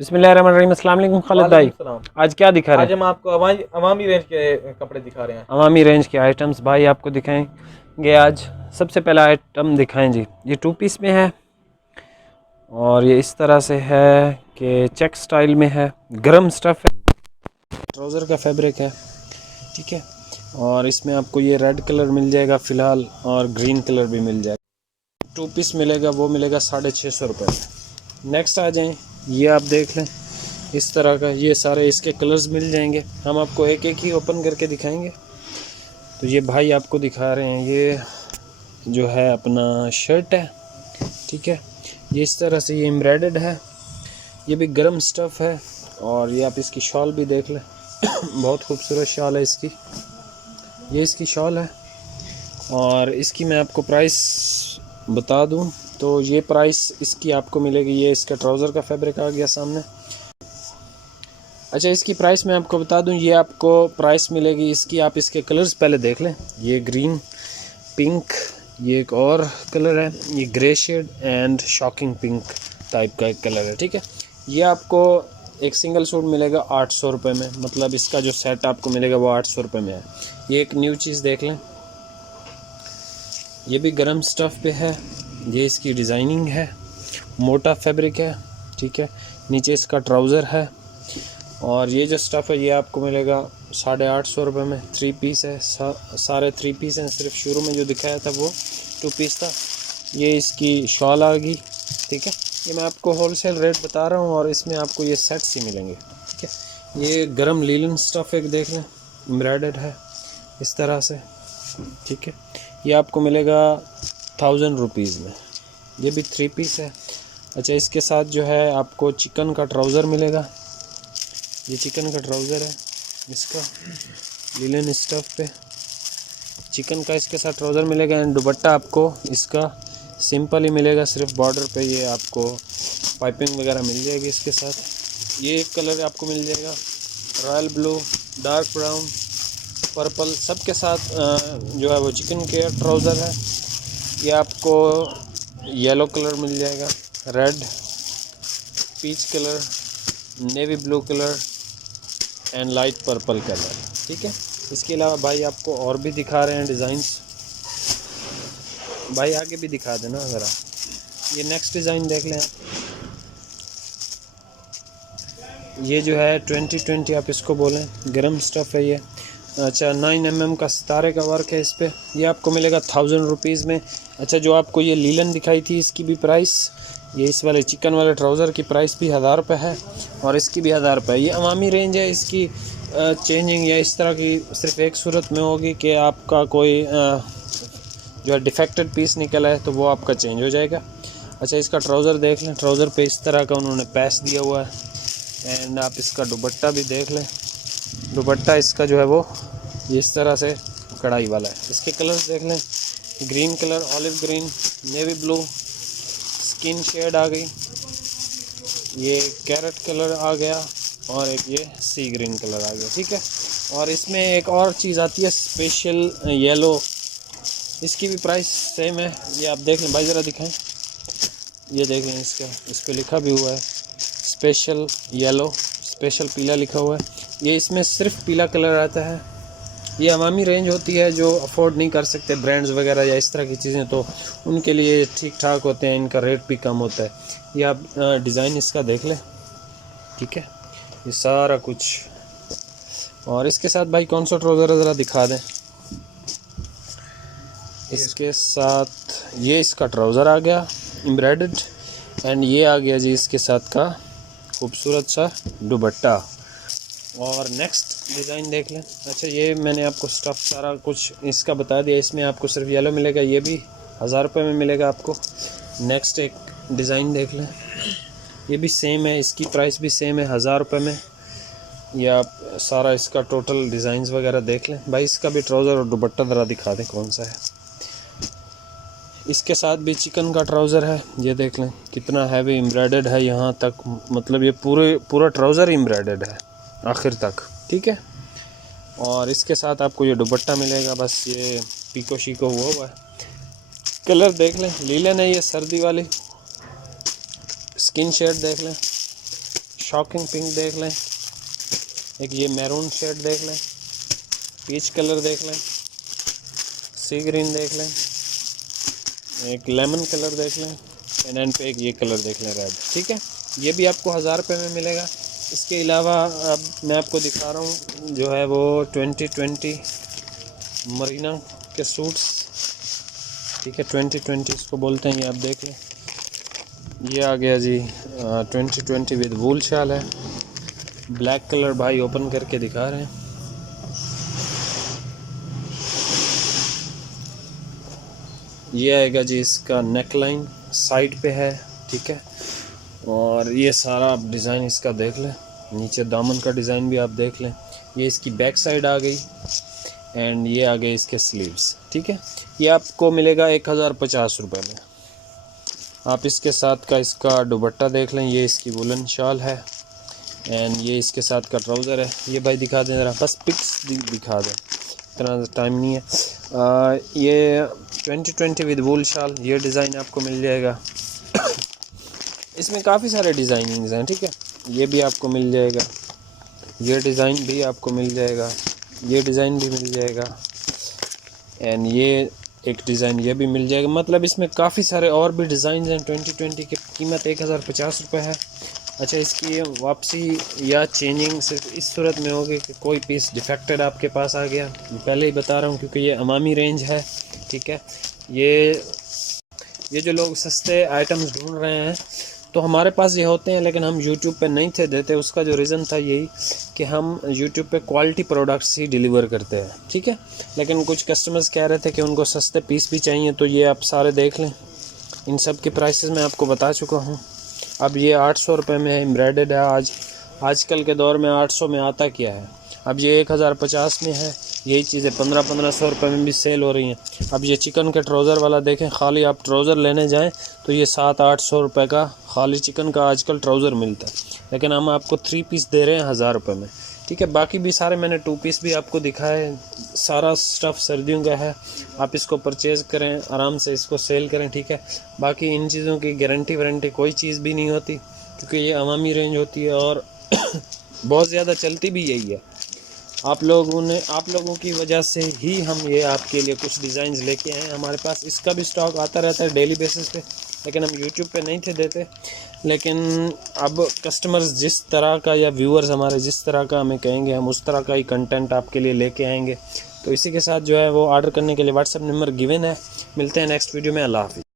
बिस्मिल्लाहिर्रहमानिर्रहीम। अस्सलाम वालेकुम खालिद भाई, वालेकुम सलाम। आज क्या दिखा रहे आज हैं? हम आपको अवामी रेंज के कपड़े दिखा रहे हैं। अवामी रेंज के आइटम्स भाई आपको दिखाएंगे आज। सबसे पहला आइटम दिखाएं जी, ये 2 पीस में है और ये इस तरह से है कि चेक स्टाइल में है, गर्म स्टफ़ है, ट्राउज़र का फैब्रिक है, ठीक है। और इसमें आपको ये रेड कलर मिल जाएगा फ़िलहाल और ग्रीन कलर भी मिल जाएगा। 2 पीस मिलेगा, वो मिलेगा 650 रुपये में। नेक्स्ट आ जाएं, ये आप देख लें इस तरह का, ये सारे इसके कलर्स मिल जाएंगे। हम आपको एक एक ही ओपन करके दिखाएंगे। तो ये भाई आपको दिखा रहे हैं, ये जो है अपना शर्ट है, ठीक है। ये इस तरह से ये एम्ब्रॉयडर्ड है, ये भी गर्म स्टफ़ है। और ये आप इसकी शॉल भी देख लें बहुत खूबसूरत शॉल है इसकी, ये इसकी शॉल है। और इसकी मैं आपको प्राइस बता दूं तो ये प्राइस इसकी आपको मिलेगी, ये इसका ट्राउज़र का फैब्रिक आ गया सामने। अच्छा, इसकी प्राइस मैं आपको बता दूं, ये आपको प्राइस मिलेगी इसकी, आप इसके कलर्स पहले देख लें। ये ग्रीन, पिंक, ये एक और कलर है, ये grey shade and shocking pink type का एक कलर है, ठीक है। ये आपको एक सिंगल सूट मिलेगा 800 रुपये में, मतलब इसका जो सेट आपको मिलेगा वो 800 रुपये में है। ये एक न्यू चीज़ देख लें, ये भी गर्म स्टफ़ पे है, ये इसकी डिज़ाइनिंग है, मोटा फैब्रिक है, ठीक है। नीचे इसका ट्राउज़र है और ये जो स्टफ़ है ये आपको मिलेगा 850 रुपये में। 3 पीस है, सारे 3 पीस हैं, सिर्फ शुरू में जो दिखाया था वो 2 पीस था। ये इसकी शॉल आ गई, ठीक है। ये मैं आपको होलसेल रेट बता रहा हूँ और इसमें आपको ये सेट्स ही मिलेंगे, ठीक है। ये गर्म लीलन स्टफ़ एक देख लें, एम्ब्रॉयडर्ड है इस तरह से, ठीक है। ये आपको मिलेगा 1000 रुपीज़ में, ये भी 3 पीस है। अच्छा, इसके साथ जो है आपको चिकन का ट्राउज़र मिलेगा, ये चिकन का ट्राउज़र है इसका, लिनन स्टफ़ पे चिकन का इसके साथ ट्राउज़र मिलेगा। एंड दुपट्टा आपको इसका सिंपल ही मिलेगा, सिर्फ बॉर्डर पे ये आपको पाइपिंग वगैरह मिल जाएगी इसके साथ। ये एक कलर आपको मिल जाएगा, royal blue, dark brown, purple, सब के साथ जो है वो चिकन के ट्राउज़र है। ये आपको येलो कलर मिल जाएगा, red, peach colour, navy blue colour and light purple colour, ठीक है। इसके अलावा भाई आपको और भी दिखा रहे हैं डिज़ाइंस, भाई आगे भी दिखा देना ज़रा। ये नेक्स्ट डिज़ाइन देख लें आप, ये जो है 2020 आप इसको बोलें, गर्म स्टफ़ है ये। अच्छा, 9 mm का सितारे का वर्क है इस पर, ये आपको मिलेगा 1000 रुपीज़ में। अच्छा, जो आपको ये लीलन दिखाई थी इसकी भी प्राइस, ये इस वाले चिकन वाले ट्राउज़र की प्राइस भी 1000 रुपये है और इसकी भी 1000 रुपये है। ये अवामी रेंज है, इसकी चेंजिंग या इस तरह की सिर्फ एक सूरत में होगी कि आपका कोई जो है डिफेक्टेड पीस निकला है तो वो आपका चेंज हो जाएगा। अच्छा, इसका ट्राउज़र देख लें, ट्राउज़र पे इस तरह का उन्होंने पैच दिया हुआ है। एंड आप इसका दुपट्टा भी देख लें, दुपट्टा इसका जो है वो इस तरह से कढ़ाई वाला है। इसके कलर्स देख लें, green colour, olive green, navy blue, skin shade आ गई, ये कैरेट कलर आ गया और एक ये सी ग्रीन कलर आ गया, ठीक है। और इसमें एक और चीज़ आती है स्पेशल येलो, इसकी भी प्राइस सेम है। ये आप देख लें भाई, ज़रा दिखाएं, ये देख लें, इसका इस पर लिखा भी हुआ है स्पेशल येलो, स्पेशल पीला लिखा हुआ है। ये इसमें सिर्फ पीला कलर आता है। ये अवामी रेंज होती है, जो अफोर्ड नहीं कर सकते ब्रांड्स वगैरह या इस तरह की चीज़ें, तो उनके लिए ठीक ठाक होते हैं, इनका रेट भी कम होता है। ये आप डिज़ाइन इसका देख लें, ठीक है, ये सारा कुछ। और इसके साथ भाई कौन सा ट्राउज़र ज़रा दिखा दें। इसके साथ ये इसका ट्राउज़र आ गया एम्ब्रॉयडर्ड एंड ये आ गया जी इसके साथ का खूबसूरत सा दुपट्टा। और नेक्स्ट डिज़ाइन देख लें। अच्छा, ये मैंने आपको स्टफ़ सारा कुछ इसका बता दिया, इसमें आपको सिर्फ येलो मिलेगा, ये भी 1000 रुपये में मिलेगा आपको। नेक्स्ट एक डिज़ाइन देख लें, ये भी सेम है, इसकी प्राइस भी सेम है 1000 रुपये में। ये आप सारा इसका टोटल डिज़ाइंस वगैरह देख लें। भाई इसका भी ट्राउज़र और दुपट्टा ज़रा दिखा दें कौन सा है। इसके साथ भी चिकन का ट्राउज़र है, ये देख लें कितना हैवी एम्ब्रॉयडर्ड है यहाँ तक, मतलब ये पूरा ट्राउज़र एम्ब्रॉयडर्ड है आखिर तक, ठीक है। और इसके साथ आपको ये दुपट्टा मिलेगा, बस ये पीको शीको हुआ है। कलर देख लें, लीलन है ये सर्दी वाली, स्किन शेड देख लें, शॉकिंग पिंक देख लें, एक ये मैरून शेड देख लें, पीच कलर देख लें, सी ग्रीन देख लें, एक लेमन कलर देख लें, एंड पे एक ये कलर देख लें रेड। ठीक है, ये भी आपको 1000 रुपये में मिलेगा। इसके अलावा अब मैं आपको दिखा रहा हूँ जो है वो 2020 मरीना के सूट्स। ठीक है, 2020 इसको बोलते हैं, ये आप देख लें। ये आ गया जी 2020 विद वूल शाल है, ब्लैक कलर भाई ओपन करके दिखा रहे हैं। ये आएगा जी इसका नेक लाइन साइड पे है। ठीक है, और ये सारा आप डिज़ाइन इसका देख लें, नीचे दामन का डिज़ाइन भी आप देख लें। ये इसकी बैक साइड आ गई एंड ये आ गए इसके स्लीव्स। ठीक है, ये आपको मिलेगा 1050 रुपये में। आप इसके साथ का इसका दुपट्टा देख लें, ये इसकी वुलन शाल है एंड ये इसके साथ का ट्राउज़र है। ये भाई दिखा दें ज़रा, बस पिक्स दिखा दें, इतना टाइम नहीं है। ये 2020 विद वूल शाल, ये डिज़ाइन आपको मिल जाएगा। इसमें काफ़ी सारे डिज़ाइनिंग्स हैं। ठीक है, ये भी आपको मिल जाएगा, ये डिज़ाइन भी आपको मिल जाएगा, ये डिज़ाइन भी मिल जाएगा एंड ये एक डिज़ाइन ये भी मिल जाएगा। मतलब इसमें काफ़ी सारे और भी डिज़ाइन हैं। 2020 की कीमत 1050 रुपये है। अच्छा, इसकी वापसी या चेंजिंग सिर्फ इस सूरत में होगी कि कोई पीस डिफेक्टेड आपके पास आ गया। पहले ही बता रहा हूँ क्योंकि ये अमामी रेंज है। ठीक है, ये जो लोग सस्ते आइटम्स ढूंढ रहे हैं तो हमारे पास ये होते हैं, लेकिन हम YouTube पे नहीं थे देते। उसका जो रीज़न था यही कि हम YouTube पे क्वालिटी प्रोडक्ट्स ही डिलीवर करते हैं। ठीक है, लेकिन कुछ कस्टमर्स कह रहे थे कि उनको सस्ते पीस भी चाहिए, तो ये आप सारे देख लें। इन सब के प्राइसेस मैं आपको बता चुका हूँ। अब ये 800 रुपये में एम्ब्रॉयडर्ड है। आजकल के दौर में 800 में आता क्या है। अब ये 1050 में है। यही चीज़ें 1500 रुपये में भी सेल हो रही हैं। अब ये चिकन के ट्राउज़र वाला देखें, खाली आप ट्राउज़र लेने जाएं तो ये 700-800 रुपये का खाली चिकन का आजकल ट्राउज़र मिलता है, लेकिन हम आपको 3 पीस दे रहे हैं 1000 रुपये में। ठीक है, बाकी भी सारे मैंने 2 पीस भी आपको दिखाए। सारा स्टफ़ सर्दियों का है, आप इसको परचेज़ करें, आराम से इसको सेल करें। ठीक है, बाकी इन चीज़ों की गारंटी वारंटी कोई चीज़ भी नहीं होती, क्योंकि ये अवामी रेंज होती है और बहुत ज़्यादा चलती भी यही है। आप लोगों की वजह से ही हम ये आपके लिए कुछ डिज़ाइंस लेके आए हैं। हमारे पास इसका भी स्टॉक आता रहता है डेली बेसिस पे, लेकिन हम YouTube पे नहीं थे देते। लेकिन अब कस्टमर्स जिस तरह का या व्यूअर्स हमारे जिस तरह का हमें कहेंगे, हम उस तरह का ही कंटेंट आपके लिए लेके आएंगे। तो इसी के साथ जो है वो ऑर्डर करने के लिए व्हाट्सएप नंबर गिवन है। मिलते हैं नेक्स्ट वीडियो में। अल्लाह हाफ़िज़।